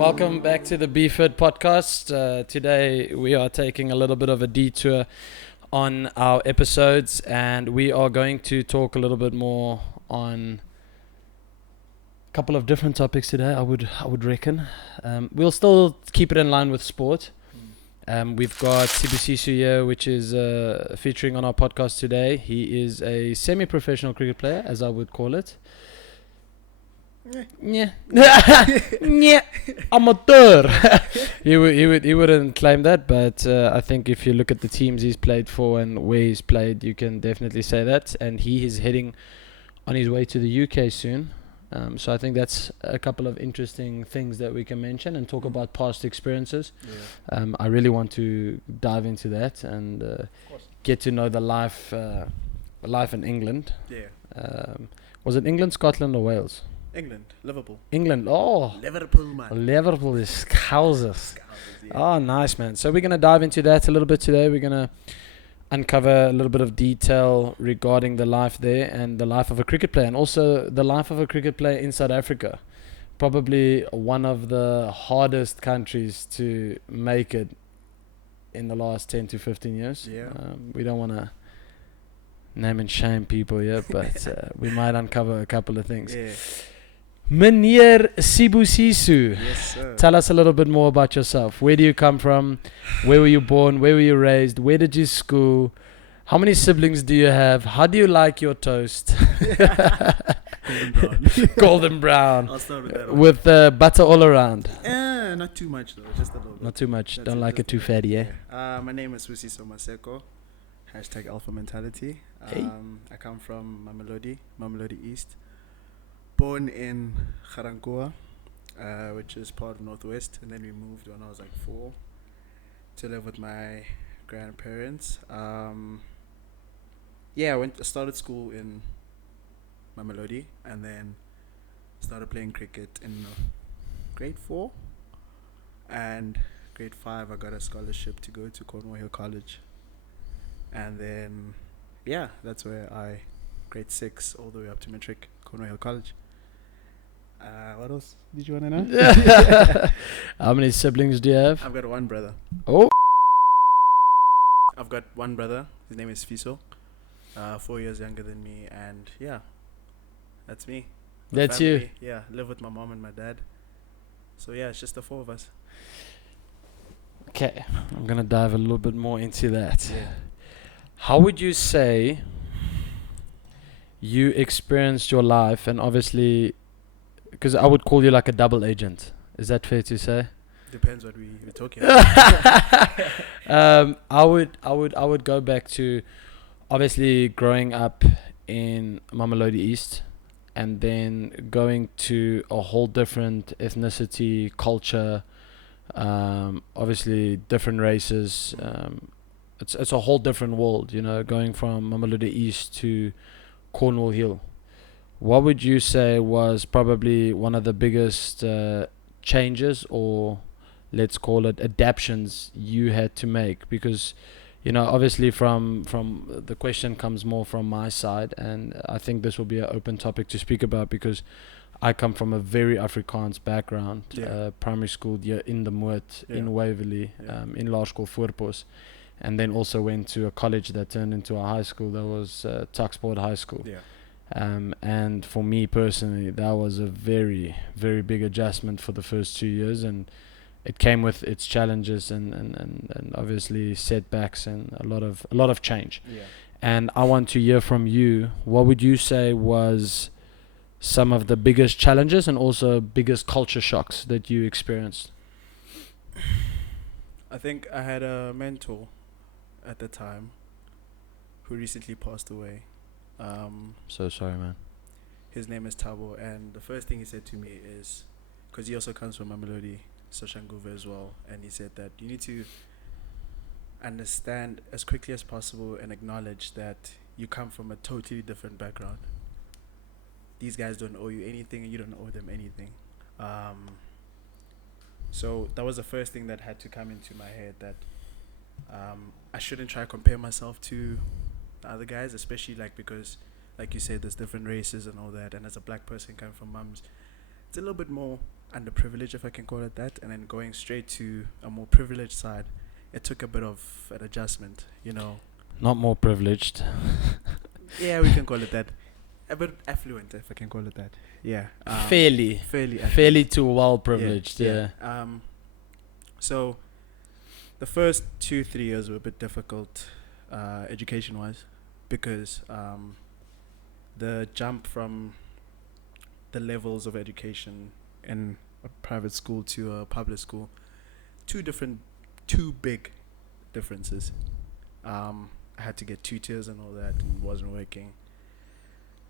Welcome back to the BFIT Podcast. Today we are taking a little bit of a detour on our episodes, and we are going to talk a little bit more on a couple of different topics today. I would reckon. We'll still keep it in line with sport. We've got Sibusiso here, which is featuring on our podcast today. He is a semi-professional cricket player, as I would call it. Yeah. Yeah. Amateur. he wouldn't claim that, but I think if you look at the teams he's played for and where he's played, you can definitely say that. And he is heading on his way to the UK soon. So I think that's a couple of interesting things that we can mention and talk about past experiences. Yeah. I really want to dive into that and get to know the life in England. Yeah. Was it England, Scotland, or Wales? England, Liverpool. England, oh. Liverpool, man. Liverpool is Scousers. Yeah. Oh, nice, man. So we're going to dive into that a little bit today. We're going to uncover a little bit of detail regarding the life there and the life of a cricket player, and also the life of a cricket player in South Africa. Probably one of the hardest countries to make it in the last 10 to 15 years. Yeah. We don't want to name and shame people here, but we might uncover a couple of things. Yeah. Meneer Sibusiso, Yes, sir. tell us a little bit more about yourself. Where do you come from? Where were you born? Where were you raised? Where did you school? How many siblings do you have? How do you like your toast? Golden brown. Golden brown. I'll start with that one. With butter all around. Not too much though, just a little bit. Not too much. That's Don't it, like it just too fatty, eh? My name is Sibusiso Maseko. # Alpha Mentality. Hey. I come from Mamelodi East. Born in Garankuwa, which is part of Northwest, and then we moved when I was like 4 to live with my grandparents. I started school in Mamelodi, and then started playing cricket in grade 4, and grade 5 I got a scholarship to go to Cornwall Hill College, and then that's where grade 6 all the way up to matric, Cornwall Hill College. What else did you want to know? How many siblings do you have? I've got one brother. Oh. I've got one brother. His name is Fiso. 4 years younger than me, and that's me. My That's family, you. Yeah, live with my mom and my dad. So it's just the 4 of us. Okay, I'm going to dive a little bit more into that. Yeah. How would you say you experienced your life, and obviously, because I would call you like a double agent. Is that fair to say? Depends what we're talking about. I would go back to obviously growing up in Mamelodi East, and then going to a whole different ethnicity, culture, obviously different races. It's a whole different world, going from Mamelodi East to Cornwall Hill. What would you say was probably one of the biggest changes, or let's call it adaptations, you had to make? Because obviously from the question comes more from my side, and I think this will be an open topic to speak about, because I come from a very Afrikaans background. Primary school in the Moot, in Waverley, in Laerskool Voorpos, and then also went to a college that turned into a high school that was Tuxport High School. And for me personally, that was a very, very big adjustment for the first 2 years, and it came with its challenges and obviously setbacks and a lot of change. And I want to hear from you, what would you say was some of the biggest challenges and also biggest culture shocks that you experienced? I think I had a mentor at the time who recently passed away. So sorry, man. His name is Tabo, and the first thing he said to me is, because he also comes from Mamelodi, Soshanguve as well, and he said that you need to understand as quickly as possible and acknowledge that you come from a totally different background. These guys don't owe you anything, and you don't owe them anything. So that was the first thing that had to come into my head, that I shouldn't try to compare myself to the other guys, especially because like you said, there's different races and all that, and as a black person coming from it's a little bit more underprivileged, if I can call it that, and then going straight to a more privileged side, it took a bit of an adjustment, you know. Not more privileged. Yeah, we can call it that. A bit affluent, if I can call it that. Yeah. Fairly affluent. Fairly to well privileged, yeah. So the first 2-3 years were a bit difficult, education-wise, because the jump from the levels of education in a private school to a public school, two big differences. I had to get tutors and all that, and it wasn't working.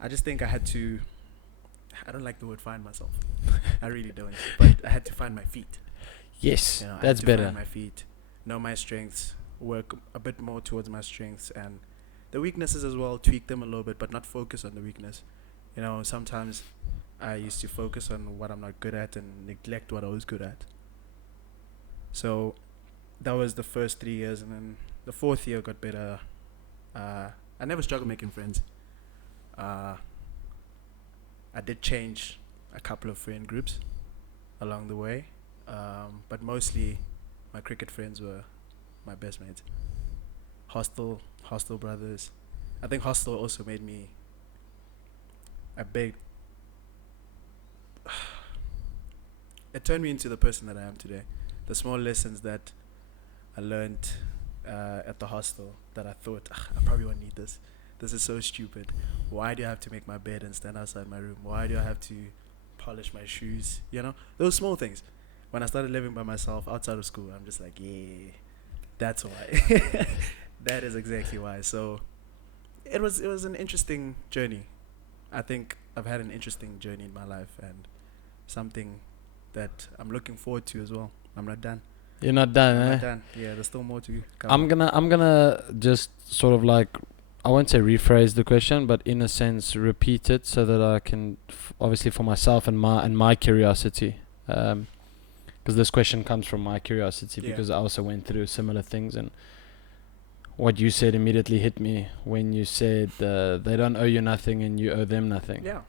I just think I don't like the word find myself. I really don't. But I had to find my feet. Yes, You know, I that's had to better. Find my feet, know my strengths, work a bit more towards my strengths, and the weaknesses as well, tweak them a little bit, but not focus on the weakness. You know, sometimes I used to focus on what I'm not good at and neglect what I was good at. So that was the first 3 years, and then the fourth year got better. I never struggled making friends. I did change a couple of friend groups along the way, but mostly my cricket friends were my best mates. Hostel brothers. I think hostel also made me a big. It turned me into the person that I am today. The small lessons that I learned at the hostel that I thought, I probably won't need this. This is so stupid. Why do I have to make my bed and stand outside my room? Why do I have to polish my shoes? You know, those small things. When I started living by myself outside of school, I'm just like, yeah, that's why. That is exactly why. So it was an interesting journey. I think I've had an interesting journey in my life, and something that I'm looking forward to as well. I'm not done. You're not done, I'm eh? not done. Yeah, there's still more to come. I'm gonna just sort of like, I won't say rephrase the question, but in a sense repeat it so that I can obviously for myself and my curiosity, because this question comes from my curiosity, Yeah. because I also went through similar things, and what you said immediately hit me when you said they don't owe you nothing and you owe them nothing. Yeah.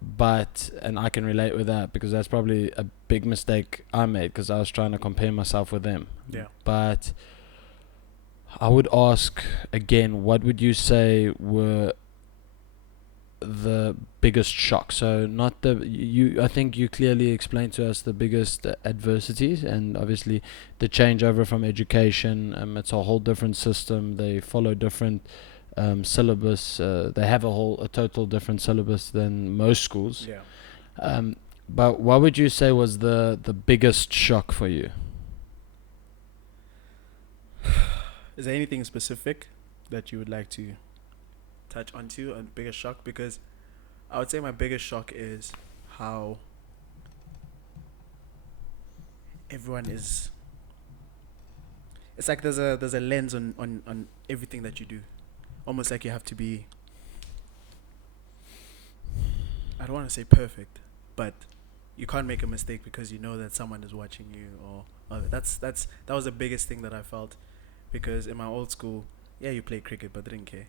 But, and I can relate with that, because that's probably a big mistake I made, because I was trying to compare myself with them. Yeah. But I would ask again, what would you say were the biggest shocks? So not the I think you clearly explained to us the biggest adversities, and obviously the changeover from education. It's a whole different system. They follow different syllabus. They have a total different syllabus than most schools. Yeah. But what would you say was the biggest shock for you? Is there anything specific that you would like to touch onto on biggest shock? Because I would say my biggest shock is how everyone is. It's like there's a lens on everything that you do, almost like you have to be. I don't want to say perfect, but you can't make a mistake because you know that someone is watching you, or that was the biggest thing that I felt, because in my old school, yeah, you play cricket, but they didn't care,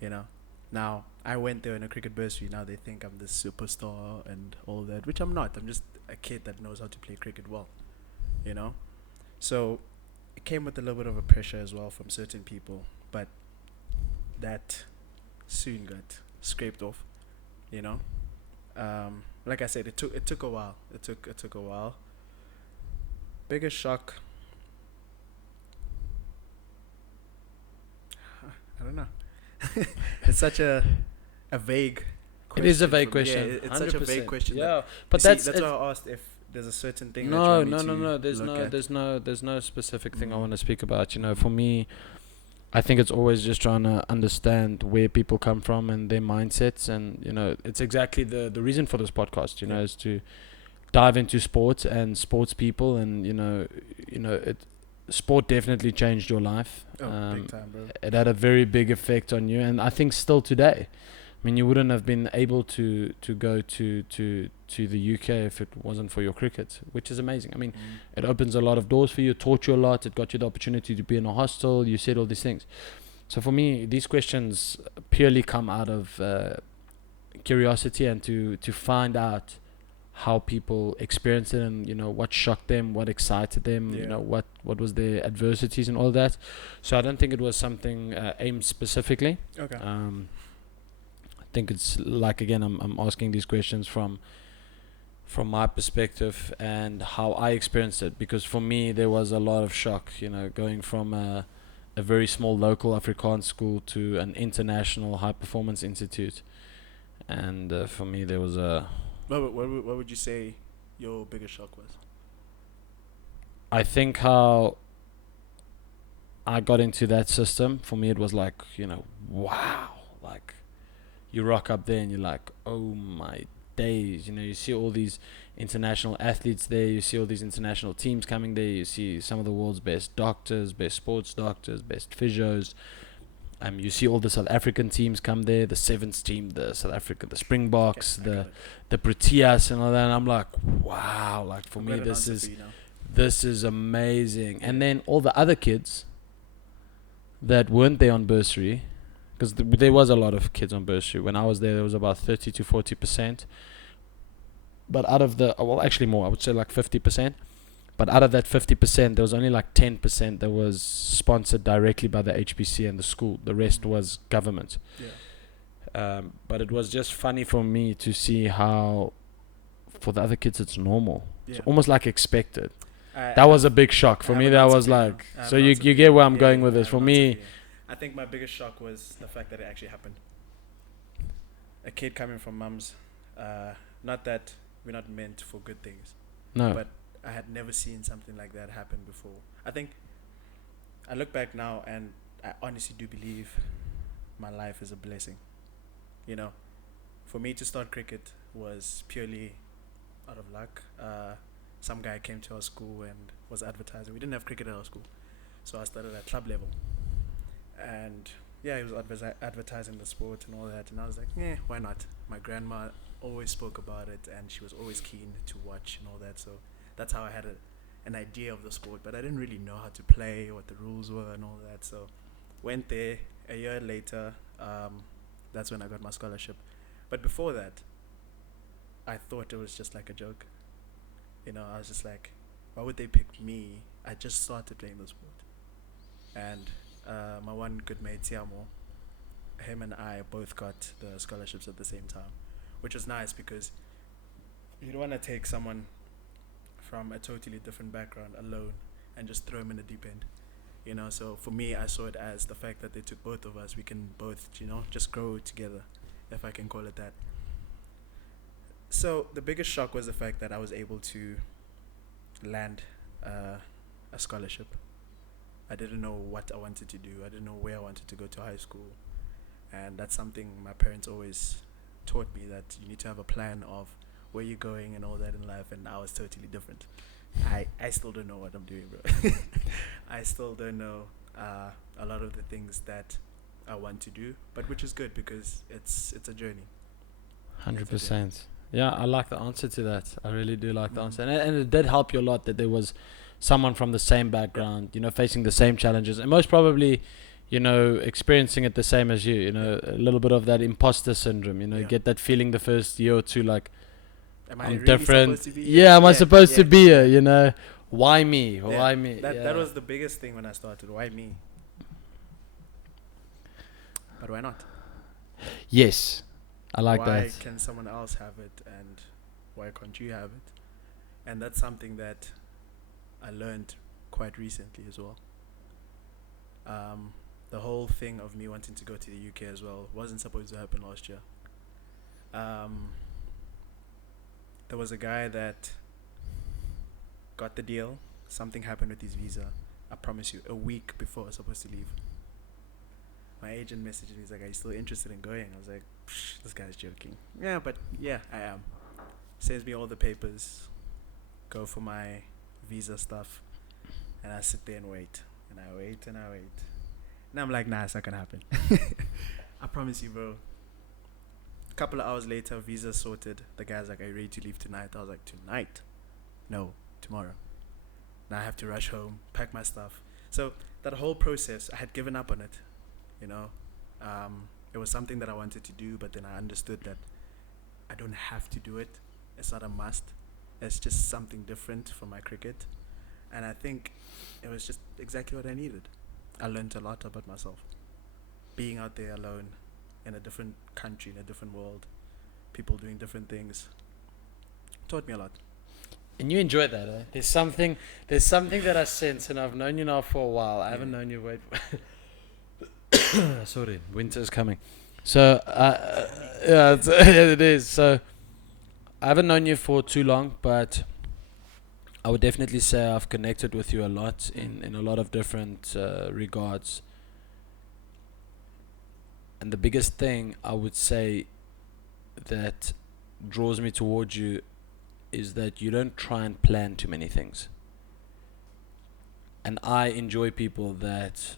you know. Now I went there in a cricket bursary. Now they think I'm this superstar and all that, which I'm not. I'm just a kid that knows how to play cricket well, you know. So it came with a little bit of a pressure as well from certain people, but that soon got scraped off, you know. Like I said, it took a while. It took a while. Biggest shock. I don't know. It's such a vague question. It is a vague for me. question. Yeah, it's such a vague 100%. question. Yeah, that, but you that's see, that's why I asked if there's a certain thing that you no, want me no, to no, no. There's no specific thing I want to speak about. You know, for me, I think it's always just trying to understand where people come from and their mindsets, and you know, it's exactly the reason for this podcast. You know, is to dive into sports and sports people, and you know, sport definitely changed your life. big time, bro. It had a very big effect on you, and I think still today. I mean, you wouldn't have been able to go to the UK if it wasn't for your cricket, which is amazing. I mean, it opens a lot of doors for you, taught you a lot, it got you the opportunity to be in a hostel, you said all these things. So for me, these questions purely come out of curiosity and to find out how people experienced it, and what shocked them, what excited them, Yeah. what was their adversities and all that. So I don't think it was something aimed specifically. Okay. I think it's like, again, I'm asking these questions from my perspective and how I experienced it, because for me there was a lot of shock, going from a very small local Afrikaans school to an international high performance institute, and for me there was a What would you say your biggest shock was? I think how I got into that system, for me it was like, wow, like you rock up there and you're like, oh my days, you see all these international athletes there, you see all these international teams coming there, you see some of the world's best doctors, best sports doctors, best physios. You see all the South African teams come there, the Sevens team, the South Africa, the Springboks, the Proteas and all that, and I'm like, wow, like for me this is amazing. And then all the other kids that weren't there on bursary, because there was a lot of kids on bursary. When I was there was about 30 to 40%. But out of the, well, actually more, I would say like 50%. But out of that 50%, there was only like 10% that was sponsored directly by the HBC and the school. The rest was government. Yeah. But it was just funny for me to see how, for the other kids, it's normal. Yeah. It's almost like expected. That was a big shock for me. That was like, so you get where I'm going with this. For me, I think my biggest shock was the fact that it actually happened. A kid coming from mums, not that we're not meant for good things, no. but I had never seen something like that happen before. I think I look back now and I honestly do believe my life is a blessing. For me to start cricket was purely out of luck. Some guy came to our school and was advertising. We didn't have cricket at our school, so I started at club level. And yeah, he was advertising the sport and all that, and I was like, yeah, why not? My grandma always spoke about it, and she was always keen to watch and all that, so that's how I had an idea of the sport, but I didn't really know how to play, what the rules were and all that, so went there. A year later, that's when I got my scholarship. But before that, I thought it was just like a joke. I was just like, why would they pick me? I just started playing the sport. And my one good mate, Tiamo, him and I both got the scholarships at the same time, which was nice because you don't want to take someone from a totally different background alone and just throw him in the deep end. So for me, I saw it as the fact that they took both of us, we can both, just grow together, if I can call it that. So the biggest shock was the fact that I was able to land a scholarship. I didn't know what I wanted to do. I didn't know where I wanted to go to high school. And that's something my parents always taught me, that you need to have a plan of where you're going and all that in life, and I was totally different. I still don't know what I'm doing, bro. I still don't know a lot of the things that I want to do, but which is good because it's a journey. 100%. Yeah, I like the answer to that. I really do like the answer. And it did help you a lot that there was someone from the same background, facing the same challenges, and most probably, experiencing it the same as you, a little bit of that imposter syndrome, you get that feeling the first year or two, like, am I I'm really different. supposed to be here? Am I supposed to be here, Why me? Why me? That was the biggest thing when I started. Why me? But why not? Yes. I like why that. Why can someone else have it and why can't you have it? And that's something that I learned quite recently as well. The whole thing of me wanting to go to the UK as well wasn't supposed to happen last year. There was a guy that got the deal. Something happened with his visa. I promise you, a week before I was supposed to leave. My agent messaged me. He's like, "Are you still interested in going?" I was like, "This guy's joking." Yeah, but yeah, I am. Sends me all the papers. Go for my visa stuff, and I sit there and wait, and I wait, and I wait. And I'm like, nah, it's not gonna happen. I promise you, bro. A couple of hours later, visa sorted. The guy's like, "Are you ready to leave tonight?" I was like, "Tonight? No, tomorrow." Now I have to rush home, pack my stuff. So that whole process, I had given up on it. It was something that I wanted to do, but then I understood that I don't have to do it. It's not a must. It's just something different for my cricket. And I think it was just exactly what I needed. I learned a lot about myself. Being out there alone in a different country, in a different world, people doing different things, taught me a lot. And you enjoyed that, eh? There's something that I sense, and I've known you now for a while. I haven't known you. Wait, sorry, winter's coming. So, yeah, it is. So, I haven't known you for too long, but I would definitely say I've connected with you a lot in a lot of different regards. And the biggest thing I would say that draws me towards you is that you don't try and plan too many things. And I enjoy people that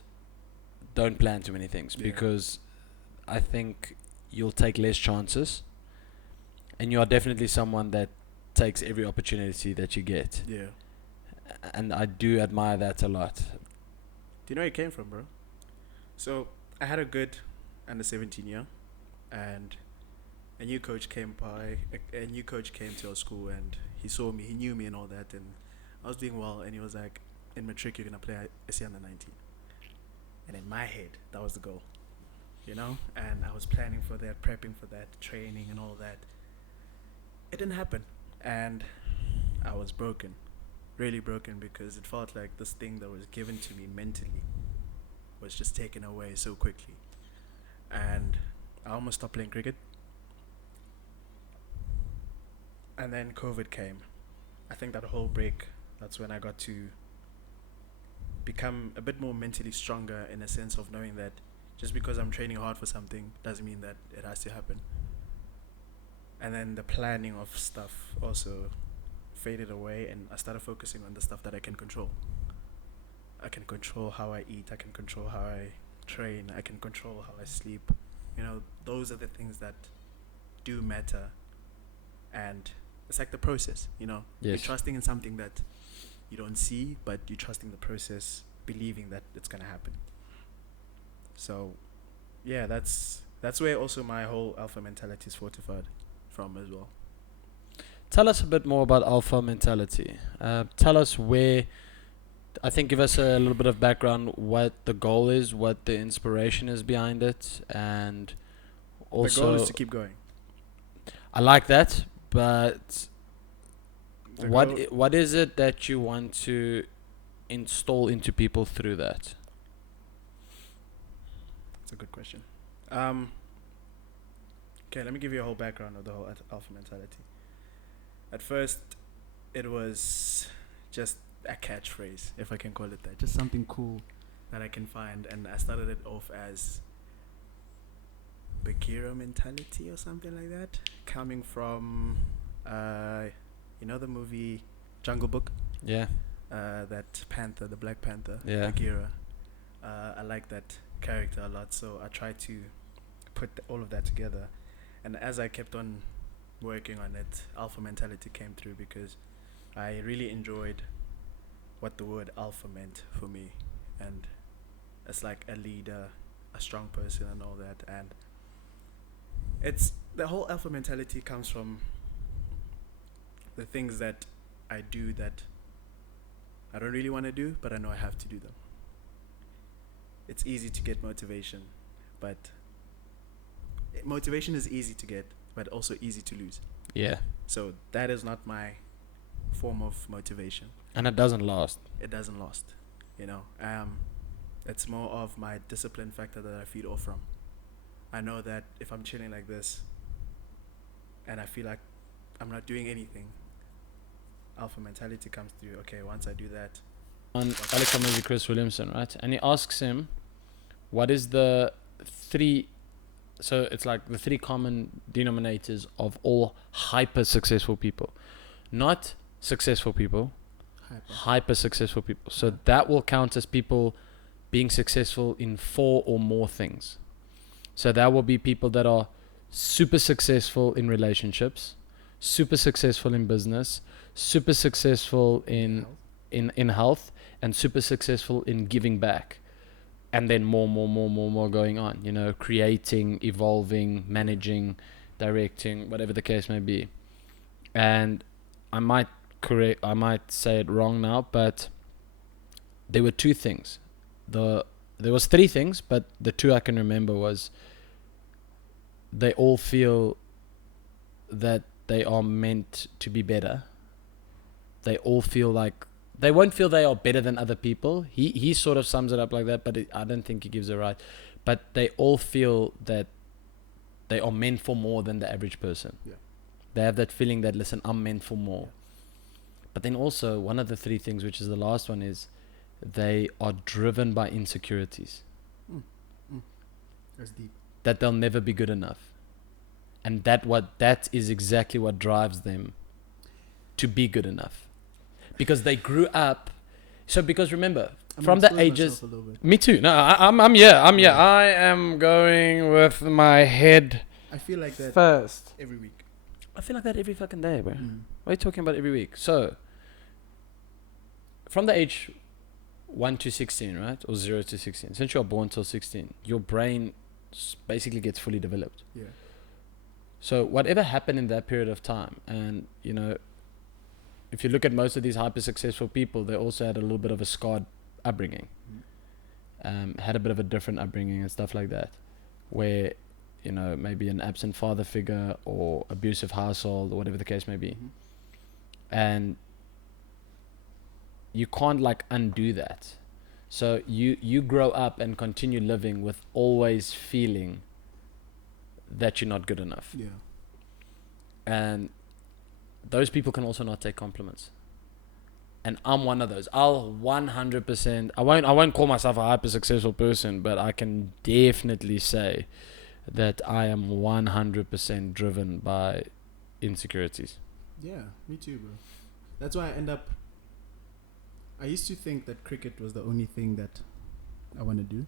don't plan too many things, Yeah. because I think you'll take less chances, and you are definitely someone that takes every opportunity that you get. Yeah. And I do admire that a lot. Do you know where it came from, bro? So I had a good under 17 year, and a new coach came a new coach came to our school, and he saw me, he knew me and all that, and I was doing well, and he was like, in matric you're gonna play SC under 19. And in my head that was the goal, and I was planning for that, prepping for that, training and all that. It didn't happen, and I was broken, really broken, because it felt like this thing that was given to me mentally was just taken away so quickly, and I almost stopped playing cricket. And then COVID came. I think that whole break, that's when I got to become a bit more mentally stronger, in a sense of knowing that just because I'm training hard for something doesn't mean that it has to happen. And then the planning of stuff also faded away, and I started focusing on the stuff that I can control. I can control how I eat, I can control how I train, I can control how I sleep. Those are the things that do matter. And it's like the process, You're Yes. trusting in something that you don't see, but you're trusting the process, believing that it's gonna happen. So, yeah, that's where also my whole alpha mentality is fortified from as well. Tell us a bit more about alpha mentality. Tell us give us a little bit of background, what the goal is, what the inspiration is behind it, and also... The goal is to keep going. I like that, but The what goal- what is it that you want to install into people through that? That's a good question. Okay, let me give you a whole background of the whole alpha mentality. At first, it was just a catchphrase, if I can call it that. Just something cool that I can find. And I started it off as Bagheera mentality or something like that. Coming from, the movie Jungle Book? Yeah. That panther, the Black Panther, Yeah. Bagheera. I like that character a lot, so I tried to put all of that together. And as I kept on working on it, alpha mentality came through, because I really enjoyed what the word alpha meant for me. And it's like a leader, a strong person and all that. And it's the whole alpha mentality comes from the things that I do that I don't really want to do, but I know I have to do them. It's easy to get motivation, but motivation is easy to get, but also easy to lose. Yeah. So that is not my form of motivation. And it doesn't last. It doesn't last, It's more of my discipline factor that I feed off from. I know that if I'm chilling like this and I feel like I'm not doing anything, alpha mentality comes through. Okay, once I do that, On Alec movie, Chris Williamson, right? And he asks him, what is the three... So it's like the three common denominators of all hyper successful people. Not successful people, hyper successful people. So that will count as people being successful in 4 or more things. So that will be people that are super successful in relationships, super successful in business, super successful in health, and super successful in giving back. And then more going on, creating, evolving, managing, directing, whatever the case may be. and I might say it wrong now, but there were two things. There was three things, but the two I can remember was they all feel that they are meant to be better. They all feel like they won't feel they are better than other people. He sort of sums it up like that, but I don't think he gives it right. But they all feel that they are meant for more than the average person. Yeah. They have that feeling that, listen, I'm meant for more. Yeah. But then also one of the three things, which is the last one, is they are driven by insecurities. That's deep. That they'll never be good enough. And that is exactly what drives them to be good enough. Because they grew up. So because remember, from the ages, me too. No, I'm here. I am going with my head. I feel like that first every week. I feel like that every fucking day, bro. What are you talking about every week? So, from the age 1 to 16, right? Or 0 to 16. Since you're born till 16, your brain basically gets fully developed. Yeah. So whatever happened in that period of time, and you know, if you look at most of these hyper successful people, they also had a little bit of a scarred upbringing, had a bit of a different upbringing and stuff like that, where, you know, maybe an absent father figure or abusive household or whatever the case may be. And you can't like undo that. So you grow up and continue living with always feeling that you're not good enough. Yeah. And those people can also not take compliments. And I'm one of those. I'll 100%, I won't call myself a hyper successful person, but I can definitely say that I am 100% driven by insecurities. Yeah, me too, bro. That's why I used to think that cricket was the only thing that I want to do.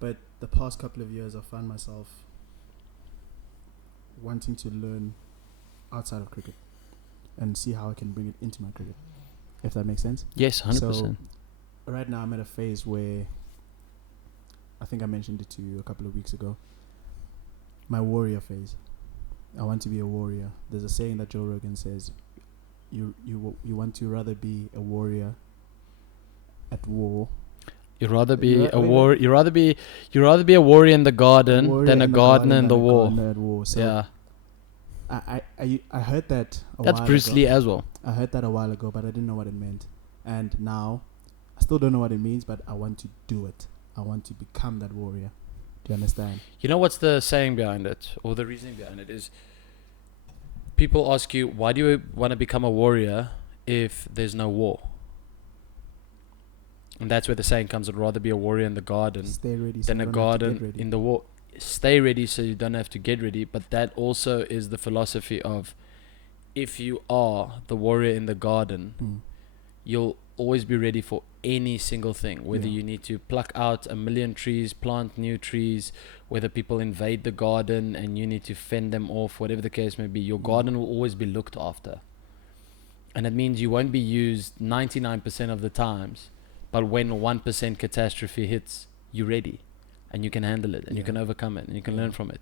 But the past couple of years, I found myself wanting to learn outside of cricket and see how I can bring it into my cricket, if that makes sense. Yes, 100%. So right now I'm at a phase where I think I mentioned it to you a couple of weeks ago. My warrior phase. I want to be a warrior. There's a saying that Joe Rogan says, you want to rather be a warrior at war. You'd rather be a war. You'd rather be a warrior in the garden than a gardener in the war. So yeah. I heard that. That's Bruce Lee as well. I heard that a while ago, but I didn't know what it meant. And now, I still don't know what it means, but I want to do it. I want to become that warrior. Do you understand? You know what's the saying behind it, or the reasoning behind it is, people ask you, why do you want to become a warrior if there's no war? And that's where the saying comes, I'd rather be a warrior in the garden than a garden in the war. Stay ready so you don't have to get ready. But that also is the philosophy of, if you are the warrior in the garden, you'll always be ready for any single thing. Whether you need to pluck out 1 million trees, plant new trees, whether people invade the garden and you need to fend them off, whatever the case may be, your garden will always be looked after. And it means you won't be used 99% of the times. But when 1% catastrophe hits, you're ready and you can handle it and you can overcome it and you can learn from it.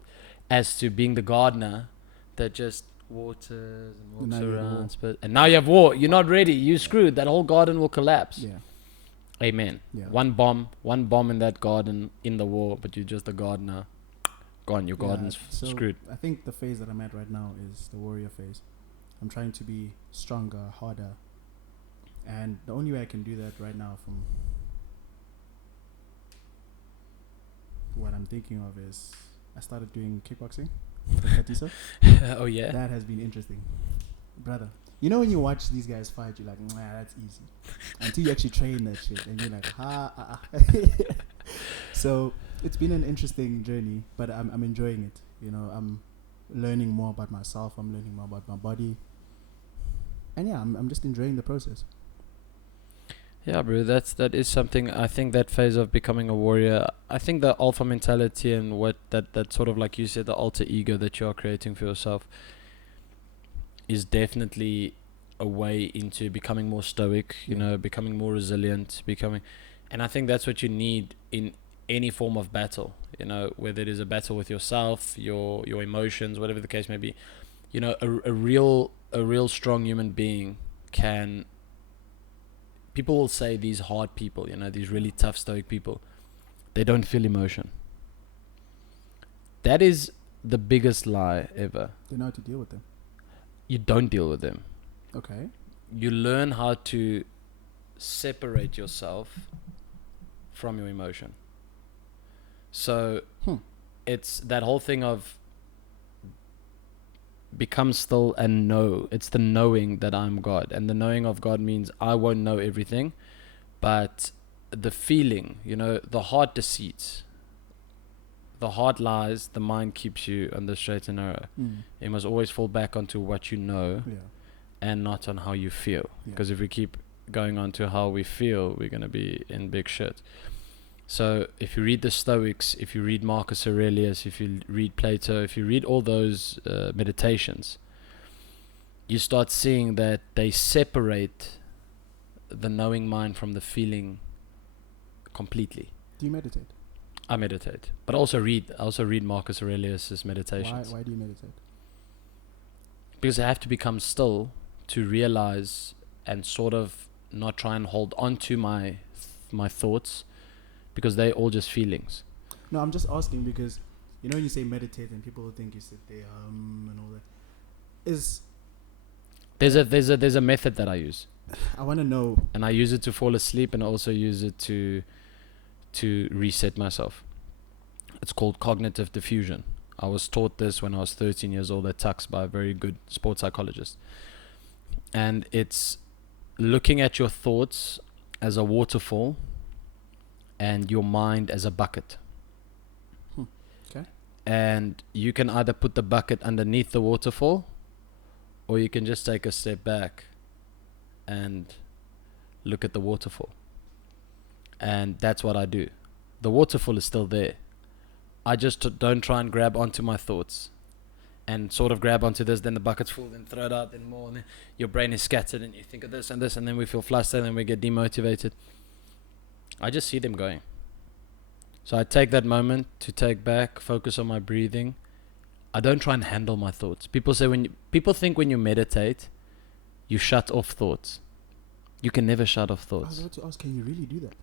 As to being the gardener that just waters and walks around. And now you have war. You're not ready. You're screwed. That whole garden will collapse. Yeah. Amen. Yeah. One bomb in that garden in the war, but you're just a gardener. Gone. Your garden's screwed. I think the phase that I'm at right now is the warrior phase. I'm trying to be stronger, harder. And the only way I can do that right now, from what I'm thinking of, is I started doing kickboxing. Oh yeah. That has been interesting, brother. You know when you watch these guys fight, you're like, nah, that's easy. Until you actually train that shit, and you're like, So it's been an interesting journey, but I'm enjoying it. You know, I'm learning more about myself. I'm learning more about my body, and yeah, I'm just enjoying the process. Yeah, bro, that is something. I think that phase of becoming a warrior, I think the alpha mentality and what that sort of, like you said, the alter ego that you are creating for yourself is definitely a way into becoming more stoic, you know, becoming more resilient, and I think that's what you need in any form of battle, you know, whether it is a battle with yourself, your emotions, whatever the case may be. you know, a real strong human being can. People will say these hard people, you know, these really tough stoic people, they don't feel emotion. That is the biggest lie ever. They know how to deal with them. You don't deal with them. Okay. You learn how to separate yourself from your emotion. So it's that whole thing of become still and know. It's the knowing that I'm God. And the knowing of God means I won't know everything, but the feeling, you know, the heart deceits. The heart lies, the mind keeps you on the straight and narrow. You must always fall back onto what you know and not on how you feel. Because if we keep going on to how we feel, we're going to be in big shit. So if you read the Stoics, if you read Marcus Aurelius, if you read Plato, if you read all those meditations, you start seeing that they separate the knowing mind from the feeling completely. Do you meditate? I meditate, but I also read Marcus Aurelius's meditations. Why do you meditate? Because I have to become still to realize and sort of not try and hold on to my thoughts, because they're all just feelings. No, I'm just asking because, you know, when you say meditate and people think you sit there and all that. There's a method that I use. I want to know. And I use it to fall asleep, and I also use it to reset myself. It's called cognitive diffusion. I was taught this when I was 13 years old at Tux by a very good sports psychologist. And it's looking at your thoughts as a waterfall and your mind as a bucket. Okay. And you can either put the bucket underneath the waterfall, or you can just take a step back and look at the waterfall. And that's what I do. The waterfall is still there. I just don't try and grab onto my thoughts and sort of grab onto this, then the bucket's full, then throw it out, then more, and then your brain is scattered and you think of this and this, and then we feel flustered and then we get demotivated. I just see them going. So I take that moment to take back, focus on my breathing. I don't try and handle my thoughts. People think when you meditate, you shut off thoughts. You can never shut off thoughts. I was about to ask, can you really do that?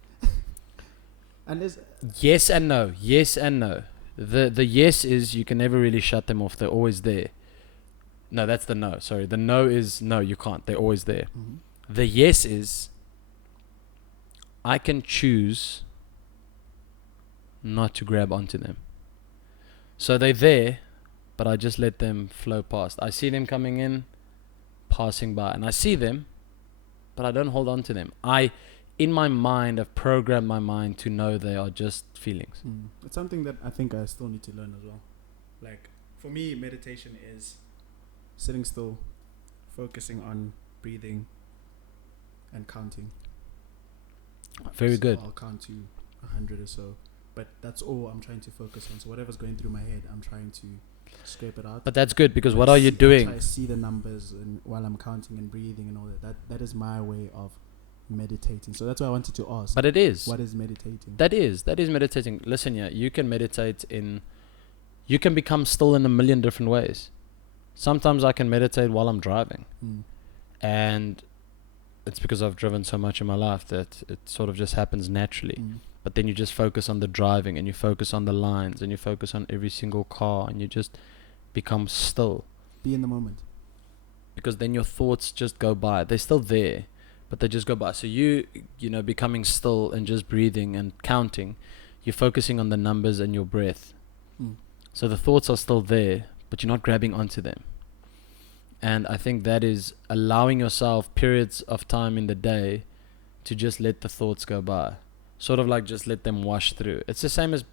And there's yes and no. Yes and no. The yes is you can never really shut them off. They're always there. No, that's the no. Sorry. The no is no, you can't. They're always there. Mm-hmm. The yes is I can choose not to grab onto them. So they're there, but I just let them flow past. I see them coming in, passing by, and I see them, but I don't hold on to them. In my mind, I've programmed my mind to know they are just feelings. It's something that I think I still need to learn as well. Like, for me, meditation is sitting still, focusing on breathing and counting. Very good. I'll count to 100 or so. But that's all I'm trying to focus on. So whatever's going through my head, I'm trying to scrape it out. But that's good, because what are you doing? I see the numbers and while I'm counting and breathing and all that. That is my way of meditating. So that's why I wanted to ask. But it is. What is meditating? That is meditating. Listen, yeah, you can meditate you can become still in a million different ways. Sometimes I can meditate while I'm driving. And it's because I've driven so much in my life that it sort of just happens naturally. But then you just focus on the driving, and you focus on the lines, and you focus on every single car, and you just become still. Be in the moment. Because then your thoughts just go by. They're still there, but they just go by. So you know, becoming still and just breathing and counting, you're focusing on the numbers and your breath. So the thoughts are still there, but you're not grabbing onto them. And I think that is allowing yourself periods of time in the day to just let the thoughts go by. Sort of like just let them wash through. It's the same as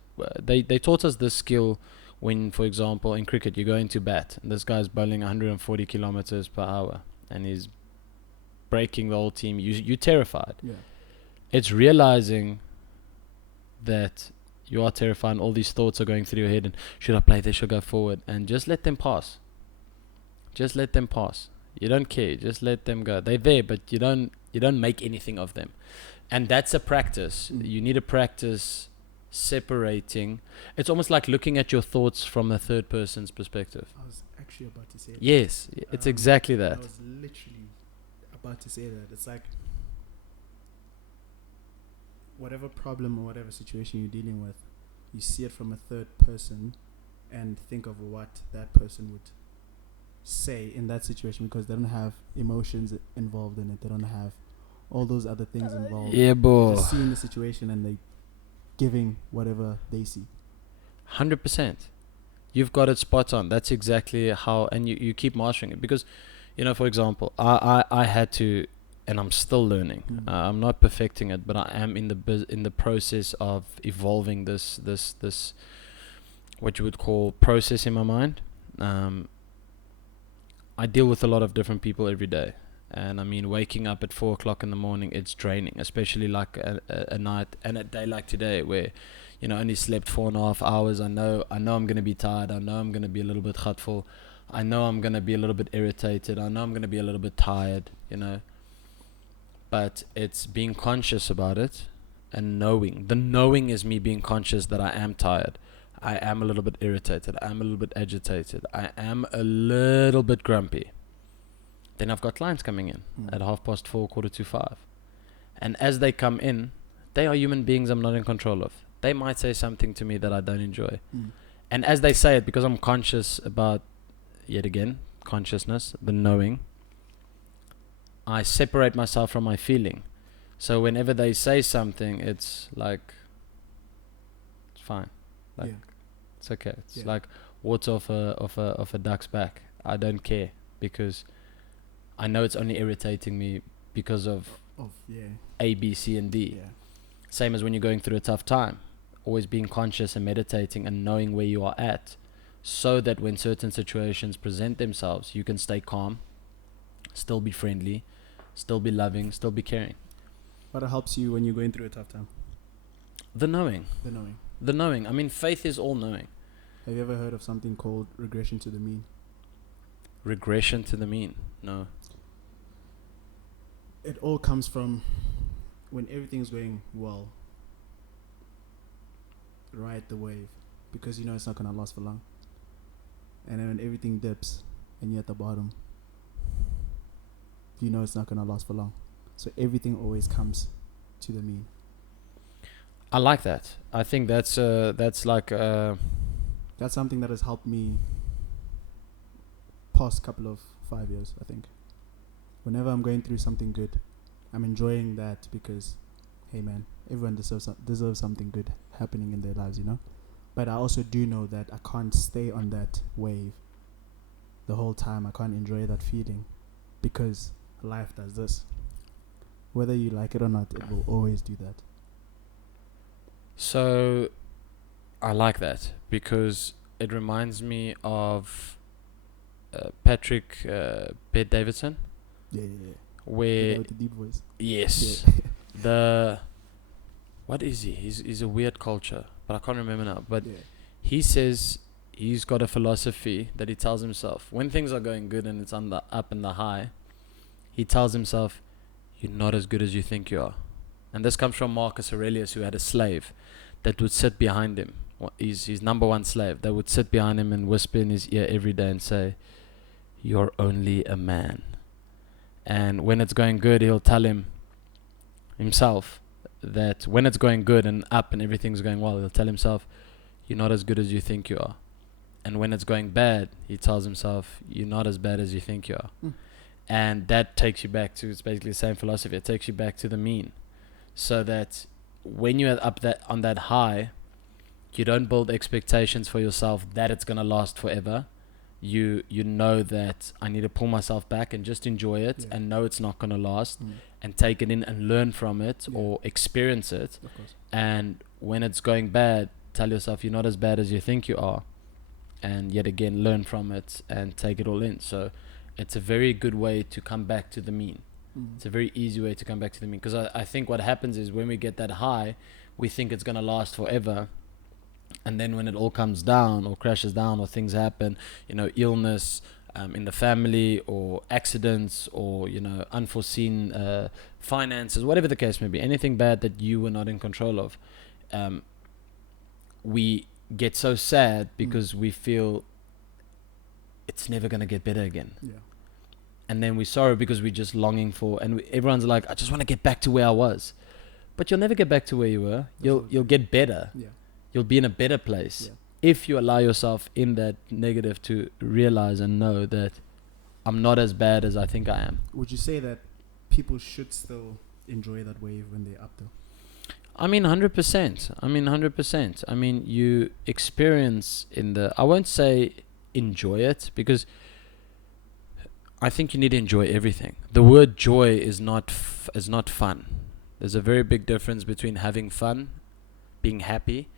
they taught us this skill when, for example, in cricket, you go into bat and this guy's bowling 140 kilometers per hour and he's breaking the whole team. You're terrified. Yeah. It's realizing that you are terrified and all these thoughts are going through your head and should I play this, should I go forward, and just let them pass. Just let them pass. You don't care. Just let them go. They're there, but you don't make anything of them. And that's a practice. You need to practice separating. It's almost like looking at your thoughts from a third person's perspective. I was actually about to say that. Yes, it's exactly I that. was literally about to say that. It's like whatever problem or whatever situation you're dealing with, you see it from a third person and think of what that person would say in that situation, because they don't have emotions involved in it. They don't have all those other things involved. Yeah, They're boy. just seeing the situation and they giving whatever they see. 100%. You've got it spot on. That's exactly how, and you keep mastering it because, for example, I had to, and I'm still learning. I'm not perfecting it, but I am in the process of evolving this what you would call process in my mind. I deal with a lot of different people every day. And I mean, waking up at 4 o'clock in the morning, it's draining, especially like a night and a day like today where, only slept 4.5 hours. I know I'm going to be tired. I know I'm going to be a little bit hurtful. I know I'm going to be a little bit irritated. I know I'm going to be a little bit tired, But it's being conscious about it and knowing. The knowing is me being conscious that I am tired. I am a little bit irritated. I am a little bit agitated. I am a little bit grumpy. Then I've got clients coming in at 4:30, 4:45. And as they come in, they are human beings I'm not in control of. They might say something to me that I don't enjoy. And as they say it, because I'm conscious about, yet again, consciousness, the knowing, I separate myself from my feeling. So whenever they say something, it's like, it's fine. Like, it's okay. It's like water off a duck's back. I don't care because I know it's only irritating me because of A, B, C, and D. Same as when you're going through a tough time. Always being conscious and meditating and knowing where you are at, so that when certain situations present themselves, you can stay calm, still be friendly, still be loving, still be caring. What helps you when you're going through a tough time? The knowing. The knowing. I mean, faith is all knowing. Have you ever heard of something called regression to the mean? Regression to the mean? No. It all comes from when everything's going well, ride the wave, because it's not going to last for long. And then when everything dips and you're at the bottom, it's not going to last for long. So everything always comes to the mean. I like that. I think that's like that's something that has helped me past couple of 5 years, I think. Whenever I'm going through something good, I'm enjoying that because, hey man, everyone deserves something good happening in their lives, But I also do know that I can't stay on that wave the whole time. I can't enjoy that feeling because life does this. Whether you like it or not, it will always do that. So, I like that because it reminds me of Patrick Bet Davidson. Yeah. Where with the deep voice. Yes. What is he? He's a weird culture, but I can't remember now. But he says he's got a philosophy that he tells himself when things are going good and it's on the up and the high. He tells himself, "You're not as good as you think you are." And this comes from Marcus Aurelius, who had a slave that would sit behind him. He's his number one slave. That would sit behind him and whisper in his ear every day and say, "You're only a man." And when it's going good, he'll tell himself that when it's going good and up and everything's going well, he'll tell himself, "You're not as good as you think you are." And when it's going bad, he tells himself, "You're not as bad as you think you are." And that takes you back to, it's basically the same philosophy. It takes you back to the mean. So that when you're up on that high, you don't build expectations for yourself that it's going to last forever. You know that I need to pull myself back and just enjoy it and know it's not going to last and take it in and learn from it or experience it. Of course. And when it's going bad, tell yourself you're not as bad as you think you are. And yet again, learn from it and take it all in. So it's a very good way to come back to the mean. It's a very easy way to come back to the mean. Because I think what happens is when we get that high, we think it's going to last forever. And then when it all comes down or crashes down or things happen, illness in the family or accidents or, unforeseen finances, whatever the case may be, anything bad that you were not in control of, we get so sad because we feel it's never gonna get better again. Yeah. And then we sorrow because we're just longing for, and everyone's like, I just want to get back to where I was, but you'll never get back to where you were. You'll get better. Yeah. You'll be in a better place Yeah. if you allow yourself in that negative to realize and know that I'm not as bad as I think I am. Would you say that people should still enjoy that wave when they're up though? I mean, 100%. I mean, 100%. I mean, you experience I won't say enjoy it, because I think you need to enjoy everything. The word joy is not fun. There's a very big difference between having fun, being happy,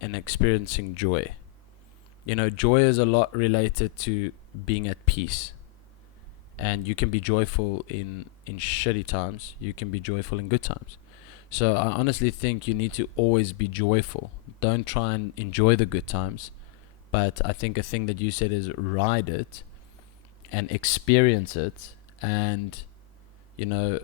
and experiencing joy. You know, joy is a lot related to being at peace. And you can be joyful in shitty times. You can be joyful in good times. So I honestly think you need to always be joyful. Don't try and enjoy the good times. But I think a thing that you said is ride it and experience it, and, you know,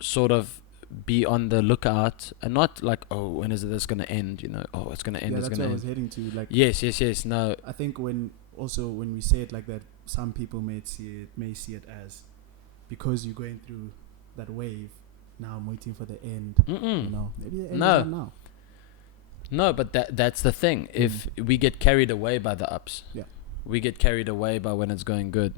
sort of be on the lookout, and not like, oh, when is this going to end? You know, oh, it's going to end. Yeah, it's that's going what to I end. was heading to. Like, Yes. No. I think when we say it like that, some people may see it as, because you're going through that wave, now I'm waiting for the end. You know, maybe the end is not now. No, but that's the thing. If we get carried away by the ups, we get carried away by when it's going good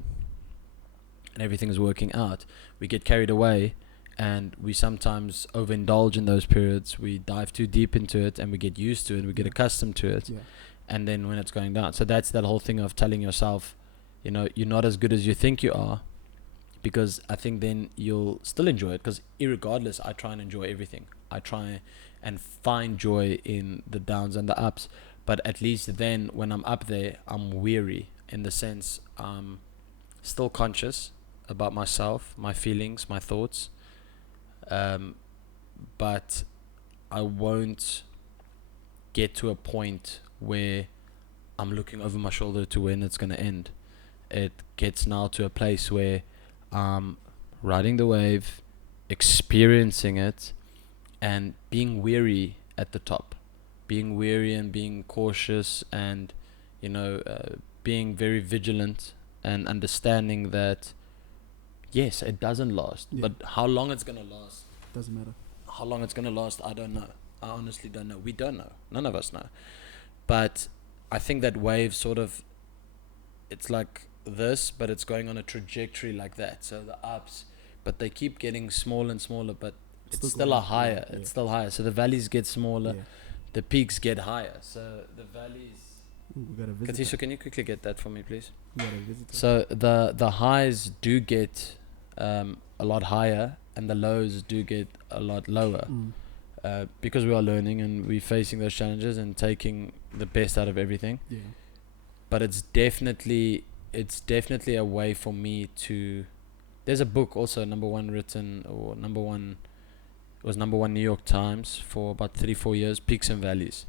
and everything's working out. We get carried away, and we sometimes overindulge in those periods. We dive too deep into it, and we get used to it. We get accustomed to it. Yeah. And then when it's going down, so that's that whole thing of telling yourself, you know, you're not as good as you think you are, because I think then you'll still enjoy it. Because irregardless, I try and enjoy everything. I try and find joy in the downs and the ups. But at least then, when I'm up there, I'm weary, in the sense I'm still conscious about myself, my feelings, my thoughts. But I won't get to a point where I'm looking over my shoulder to when it's going to end. It gets now to a place where I'm riding the wave, experiencing it, and being weary at the top. Being weary and being cautious, and, you know, being very vigilant, and understanding that, yes, it doesn't last. But how long it's going to last? Doesn't matter. How long it's going to last, I don't know. I honestly don't know. We don't know. None of us know. But I think that wave sort of, it's like this, but it's going on a trajectory like that. So the ups, but they keep getting smaller and smaller, but it's still a higher. Yeah. It's still higher. So the valleys get smaller, the peaks get higher. So the valleys. We got a visitor. Katisha, can you quickly get that for me, please? We got a visitor. So the highs do get a lot higher, and the lows do get a lot lower. Because we are learning and we're facing those challenges and taking the best out of everything. Yeah. But it's definitely a way for me to. There's a book also, number one New York Times for about 3-4 years, Peaks and Valleys.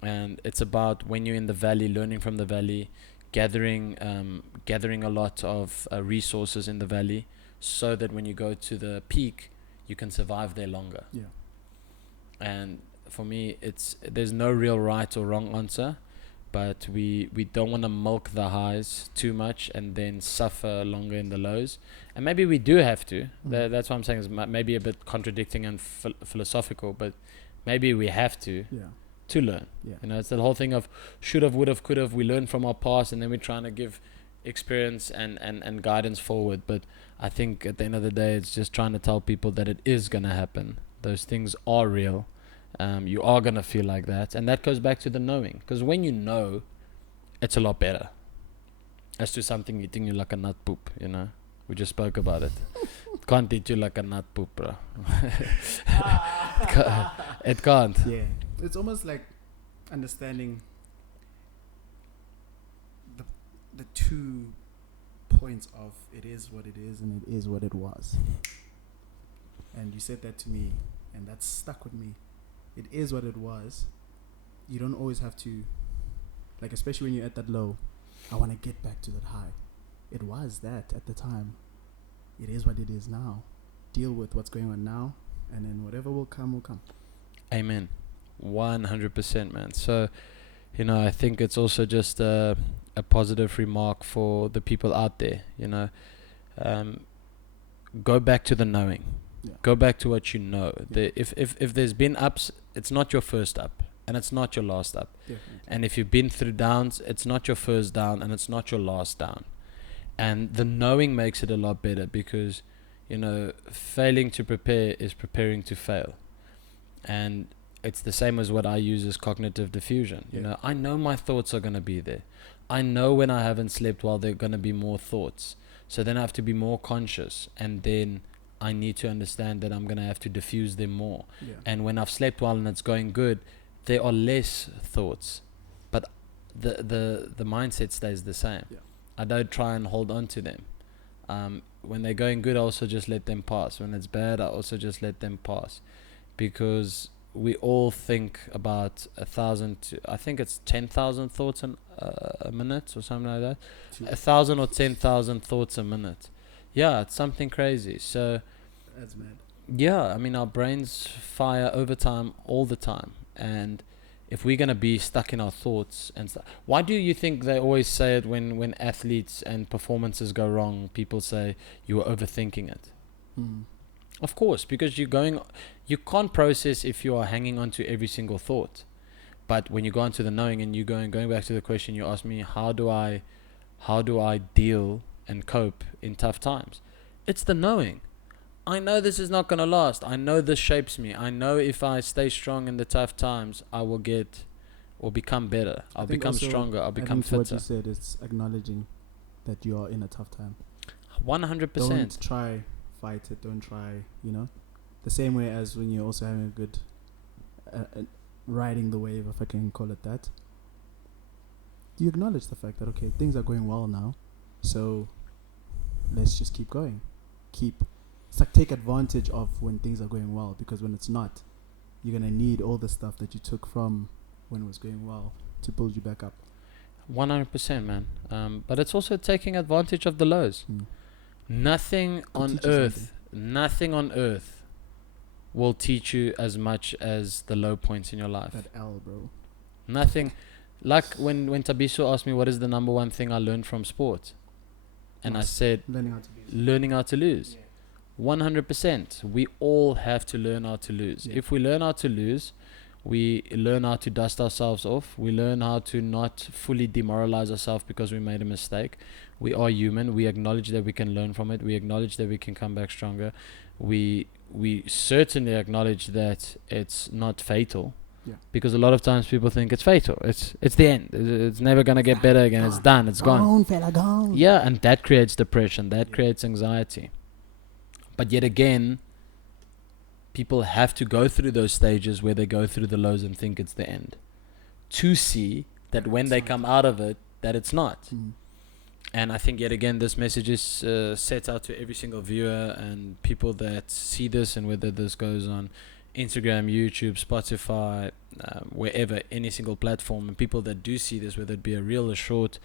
And it's about when you're in the valley, learning from the valley, gathering a lot of resources in the valley, so that when you go to the peak, you can survive there longer. Yeah. And for me, there's no real right or wrong answer, but we don't want to milk the highs too much and then suffer longer in the lows. And maybe we do have to. That's what I'm saying, is maybe a bit contradicting and philosophical, but maybe we have to learn. Yeah. You know, it's the whole thing of should have, would have, could have. We learn from our past, and then we're trying to give experience and guidance forward. But I think at the end of the day, it's just trying to tell people that it is going to happen. Those things are real. You are going to feel like that. And that goes back to the knowing. Because when you know, it's a lot better. As to something eating you like a nut poop, you know. We just spoke about it. It can't eat you like a nut poop, bro. It can't. Yeah. It's almost like understanding the 2 points of it is what it is and it is what it was. And you said that to me, and that stuck with me. It is what it was. You don't always have to, like, especially when you're at that low, I want to get back to that high. It was that at the time. It is what it is now. Deal with what's going on now, and then whatever will come, will come. Amen. 100%, man. So I think it's also just a positive remark for the people out there. Um, go back to the knowing. Yeah. Go back to what you know. Yeah. If there's been ups, it's not your first up, and it's not your last up. Definitely. And if you've been through downs, it's not your first down, and it's not your last down. And the knowing makes it a lot better because, failing to prepare is preparing to fail. And it's the same as what I use as cognitive diffusion. I know my thoughts are going to be there. I know when I haven't slept well, there are going to be more thoughts. So then I have to be more conscious, and then I need to understand that I'm going to have to diffuse them more. Yeah. And when I've slept well and it's going good, there are less thoughts, but the mindset stays the same. Yeah. I don't try and hold on to them. When they're going good, I also just let them pass. When it's bad, I also just let them pass, because we all think about 1,000 I think it's 10,000 thoughts a minute or something like that. 1,000 or 10,000 thoughts a minute. Yeah, it's something crazy. So That's mad. yeah, I mean, our brains fire overtime all the time, and if we're gonna be stuck in our thoughts and stuff, why do you think they always say it when athletes and performances go wrong? People say you are overthinking it. Of course, because you can't process if you are hanging on to every single thought. But when you go into the knowing and going back to the question you asked me, how do I deal and cope in tough times? It's the knowing. I know this is not going to last. I know this shapes me. I know if I stay strong in the tough times, I will get or become better. I'll become stronger. I'll become fitter. What you said is acknowledging that you are in a tough time. 100%. Don't try fight it. Don't try, the same way as when you're also having a good riding the wave, if I can call it that. You acknowledge the fact that, okay, things are going well now, so let's just keep going. It's like take advantage of when things are going well, because when it's not, you're going to need all the stuff that you took from when it was going well to build you back up. 100%, man. But it's also taking advantage of the lows. Nothing on earth will teach you as much as the low points in your life. That L, bro. Nothing. Like when Tabiso asked me what is the number one thing I learned from sport, and I said learning how to lose. 100%. We all have to learn how to lose. Yeah. If we learn how to lose, we learn how to dust ourselves off. We learn how to not fully demoralize ourselves because we made a mistake. We are human. We acknowledge that we can learn from it. We acknowledge that we can come back stronger. We certainly acknowledge that it's not fatal. Yeah. Because a lot of times people think it's fatal. It's the end. It's never gonna get better again. It's done. It's gone. Gone. Yeah, and that creates depression. That creates anxiety. But yet again, people have to go through those stages where they go through the lows and think it's the end, to see that when they come out of it, that it's not. And I think yet again, this message is set out to every single viewer and people that see this, and whether this goes on Instagram, YouTube, Spotify, wherever, any single platform, and people that do see this, whether it be a reel, a short,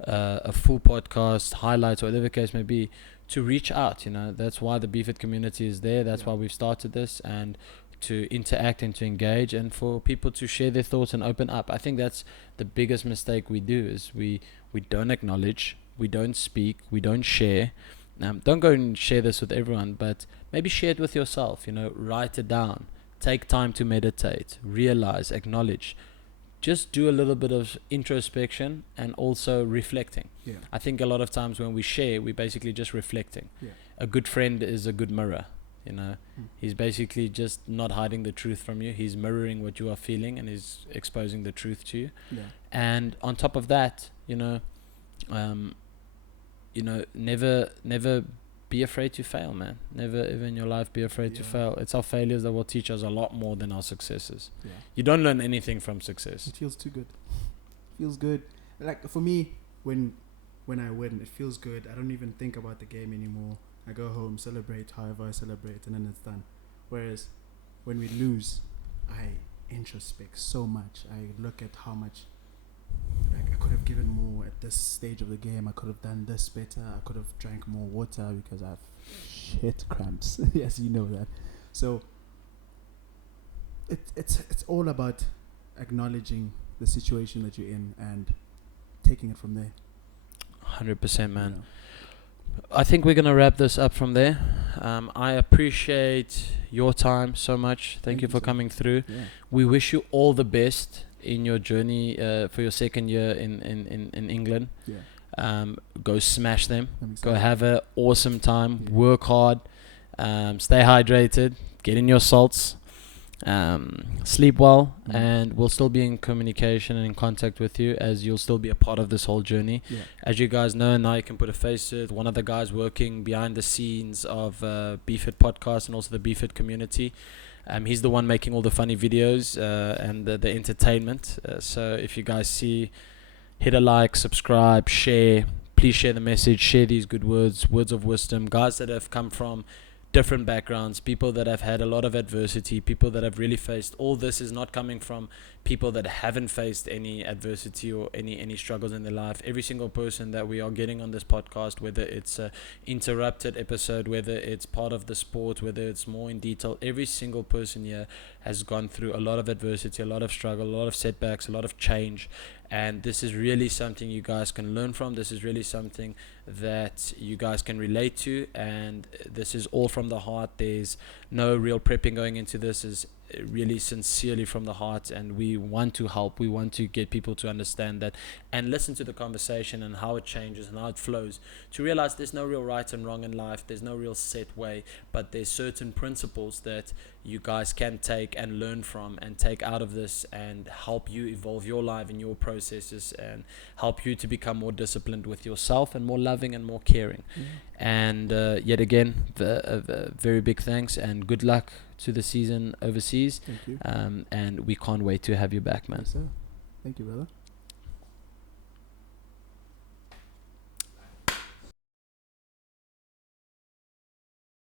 a full podcast, highlights, or whatever the case may be, to reach out. That's why the BFIT community is there. That's why we've started this, and to interact and to engage, and for people to share their thoughts and open up. I think that's the biggest mistake we do, is we don't acknowledge, we don't speak, we don't share. Don't go and share this with everyone, but maybe share it with yourself. Write it down, take time to meditate, realize, acknowledge. Just do a little bit of introspection and also reflecting. I think a lot of times when we share, we're basically just reflecting. A good friend is a good mirror. He's basically just not hiding the truth from you. He's mirroring what you are feeling and is exposing the truth to you. And on top of that, never be afraid to fail, man. Never ever in your life be afraid to fail. It's our failures that will teach us a lot more than our successes. You don't learn anything from success. It feels too good. Feels good. Like for me, when I win, it feels good. I don't even think about the game anymore. I go home, celebrate however I celebrate, and then it's done. Whereas when we lose, I introspect so much. I look at how much, like, I could have given more at this stage of the game. I could have done this better. I could have drank more water because I have shit cramps. Yes, you know that. So it's all about acknowledging the situation that you're in and taking it from there. 100%, man. You know. I think we're going to wrap this up from there. I appreciate your time so much. Thank you for coming through. Yeah. We wish you all the best in your journey for your second year in England. Yeah. Go smash them. I'm Go excited. have an awesome time. Yeah. Work hard. Stay hydrated. Get in your salts. Sleep well, and we'll still be in communication and in contact with you, as you'll still be a part of this whole journey. Yeah. As you guys know, now you can put a face to it. One of the guys working behind the scenes of BFIT Podcast and also the BFIT community. He's the one making all the funny videos and the entertainment. So if you guys see, hit a like, subscribe, share. Please share the message, share these good words of wisdom. Guys that have come from different backgrounds, people that have had a lot of adversity, people that have really faced. All this is not coming from people that haven't faced any adversity or any struggles in their life. Every single person that we are getting on this podcast, whether it's a interrupted episode, whether it's part of the sport, whether it's more in detail, every single person here has gone through a lot of adversity, a lot of struggle, a lot of setbacks, a lot of change. And this is really something you guys can learn from. This is really something that you guys can relate to, and this is all from the heart. There's no real prepping going into this. Is really sincerely from the heart, and we want to help. We want to get people to understand that and listen to the conversation and how it changes and how it flows, to realize there's no real right and wrong in life. There's no real set way, but there's certain principles that you guys can take and learn from and take out of this and help you evolve your life and your processes and help you to become more disciplined with yourself and more loving and more caring. And yet again, very big thanks and good luck to the season overseas. Thank you. And we can't wait to have you back, man. Yes, sir. Thank you, brother.